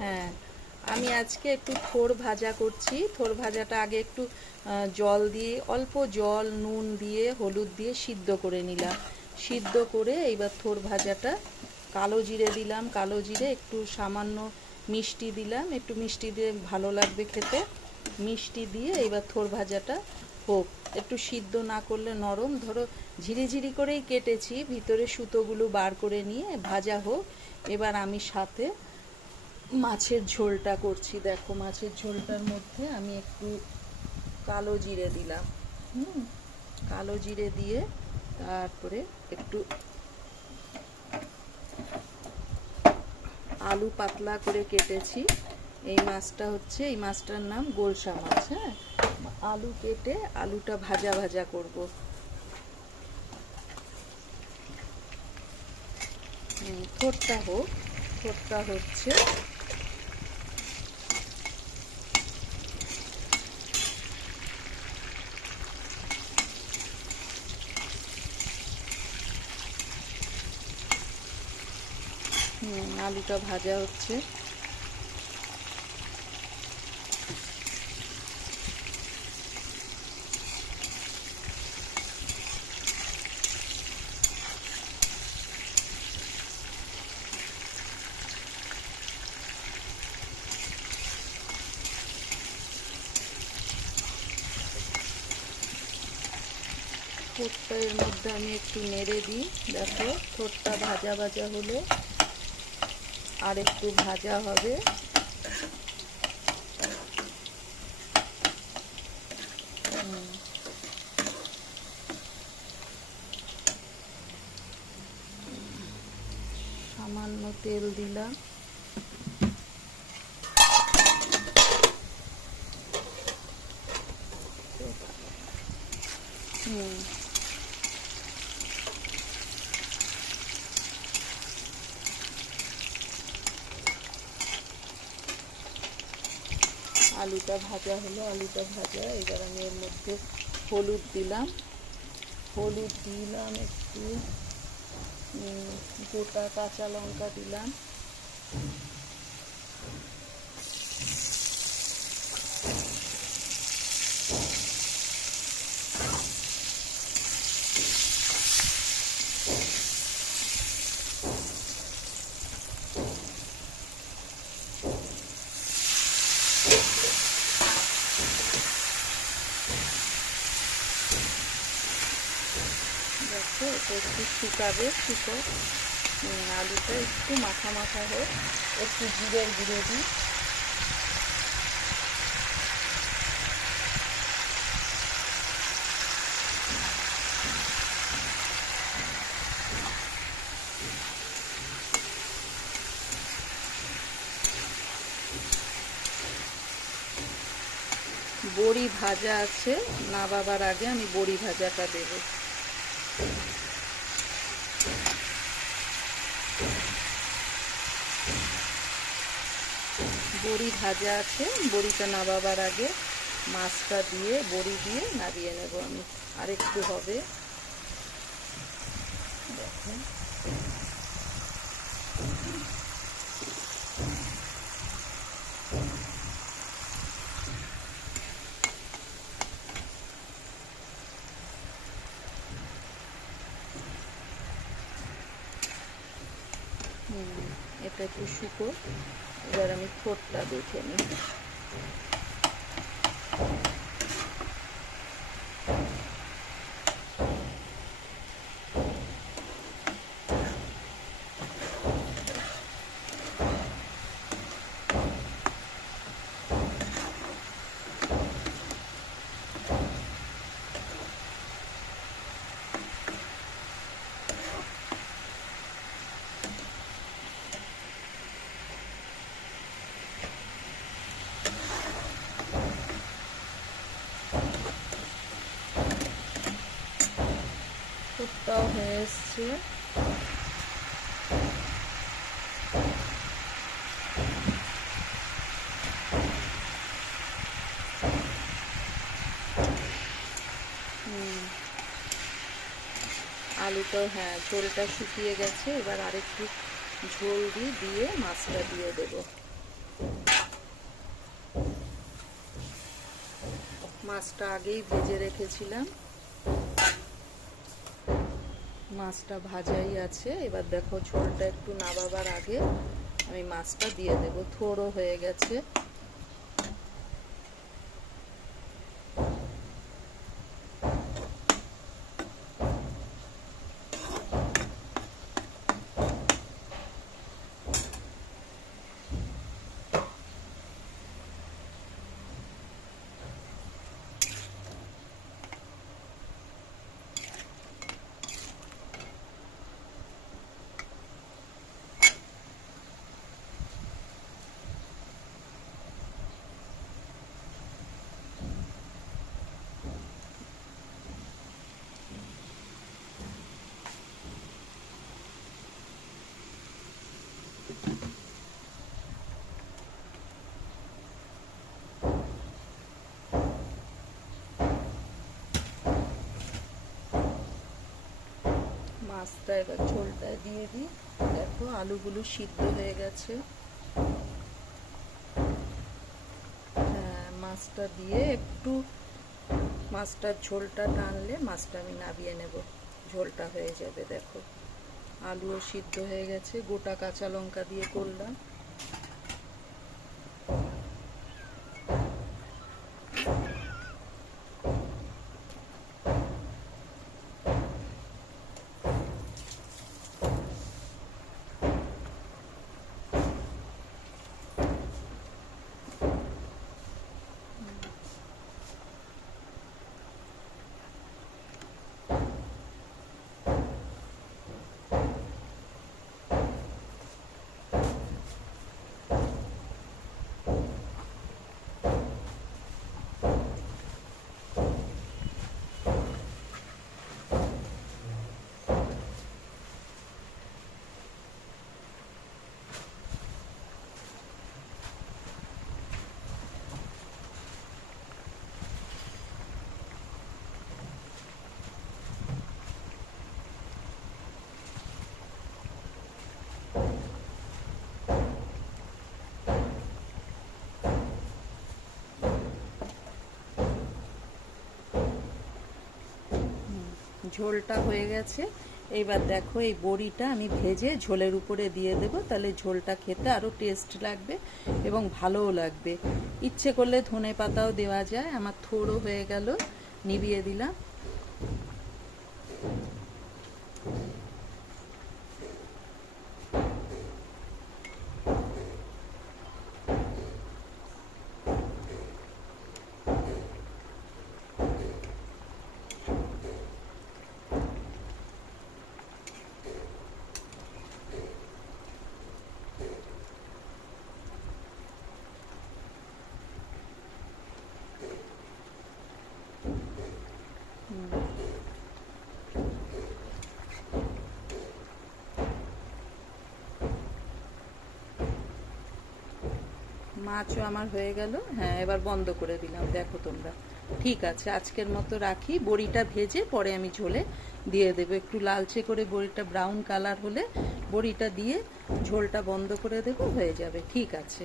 হ্যাঁ, আমি আজকে একটু থোড় ভাজা করছি। থোড় ভাজাটা আগে একটু জল দিয়ে, অল্প জল, নুন দিয়ে, হলুদ দিয়ে সিদ্ধ করে নিলাম। সিদ্ধ করে এইবার থোড় ভাজাটা, কালো জিরে দিলাম, কালো জিরে একটু সামান্য মিষ্টি দিলাম, একটু মিষ্টি দিয়ে ভালো লাগবে খেতে। মিষ্টি দিয়ে এইবার থোড় ভাজাটা হোক। একটু সিদ্ধ না করলে নরম, ধরো ঝিরিঝিরি করেই কেটেছি, ভিতরে সুতোগুলো বার করে নিয়ে ভাজা হোক। এবার আমি সাথে মাছের ঝোলটা করছি। দেখো, মাছের ঝোলটার মধ্যে আমি একটু কালো জিরে দিলাম। কালো জিরে দিয়ে তারপরে একটু আলু পাতলা করে কেটেছি। এই মাছটা হচ্ছে, এই মাছটার নাম গোলসা মাছ। হ্যাঁ, আলু কেটে আলুটা ভাজা ভাজা করব। থোড়টা হোক, থোড়টা হচ্ছে। আলুটা ভাজা হচ্ছে। থোড়টা এর মধ্যে আমি একটু নেড়ে দিই। দেখো, থোড়টা ভাজা ভাজা হলো, আর একটু ভাজা হবে। সামান্য তেল দিলাম। আলুটা ভাজা হলো, আলুটা ভাজা। এবার আমি এর মধ্যে হলুদ দিলাম, হলুদ দিলাম একটু, গোটা কাঁচা লঙ্কা দিলাম, দেখো এটা একটু শুকাবে, আলুটা একটু মাখা মাখা হোক। একটু জিরের গুঁড়ো দিই, বড়ি ভাজা আছে, নামাবার আগে আমি বড়ি ভাজাটা দেব। বড়ি ভাজা আছে, বড়িটা নামাবার আগে মাছটা দিয়ে, বড়ি দিয়ে নামিয়ে নেব আমি। আর একটু হবে, দেখো। এটা একটু শুকো। এবার আমি থোড়টা দেখে নিই। থোড়টাও হয়ে এসছে। আলুটাও, হ্যাঁ, ঝোলটা শুকিয়ে গেছে। এবার আরেকটু ঝোল দিয়ে মাছটা দিয়ে দেবো। মাছটা আগেই ভেজে রেখেছিলাম, মাছটা ভাজাই আছে। এবার দেখো ঝোলটা একটু নাবাবার আগে আমি মাছটা দিয়ে দেব। থোড়ও হয়ে গেছে। মাছটা এবার ঝোলটা দিয়ে দিই। দেখো আলুগুলো সিদ্ধ হয়ে গেছে। হ্যাঁ, মাছটা দিয়ে একটু মাছটার ঝোলটা টানলে মাছটা আমি নামিয়ে নেব, ঝোলটা হয়ে যাবে। দেখো আলুও সিদ্ধ হয়ে গেছে, গোটা কাঁচা লঙ্কা দিয়ে করলাম। ঝোলটা হয়ে গেছে। এইবার দেখো এই বড়িটা আমি ভেজে ঝোলের উপরে দিয়ে দেব, তাহলে ঝোলটা খেতে আরও টেস্ট লাগবে এবং ভালোও লাগবে। ইচ্ছে করলে ধনে পাতাও দেওয়া যায়। আমার থোড়ও হয়ে গেল, নিভিয়ে দিলাম। মাছও আমার হয়ে গেল। হ্যাঁ, এবার বন্ধ করে দিলাম। দেখো তোমরা, ঠিক আছে, আজকের মতো রাখি। বড়িটা ভেজে পরে আমি ঝোলে দিয়ে দেবো। একটু লালচে করে বড়িটা ব্রাউন কালার হলে বড়িটা দিয়ে ঝোলটা বন্ধ করে দেবো, হয়ে যাবে। ঠিক আছে।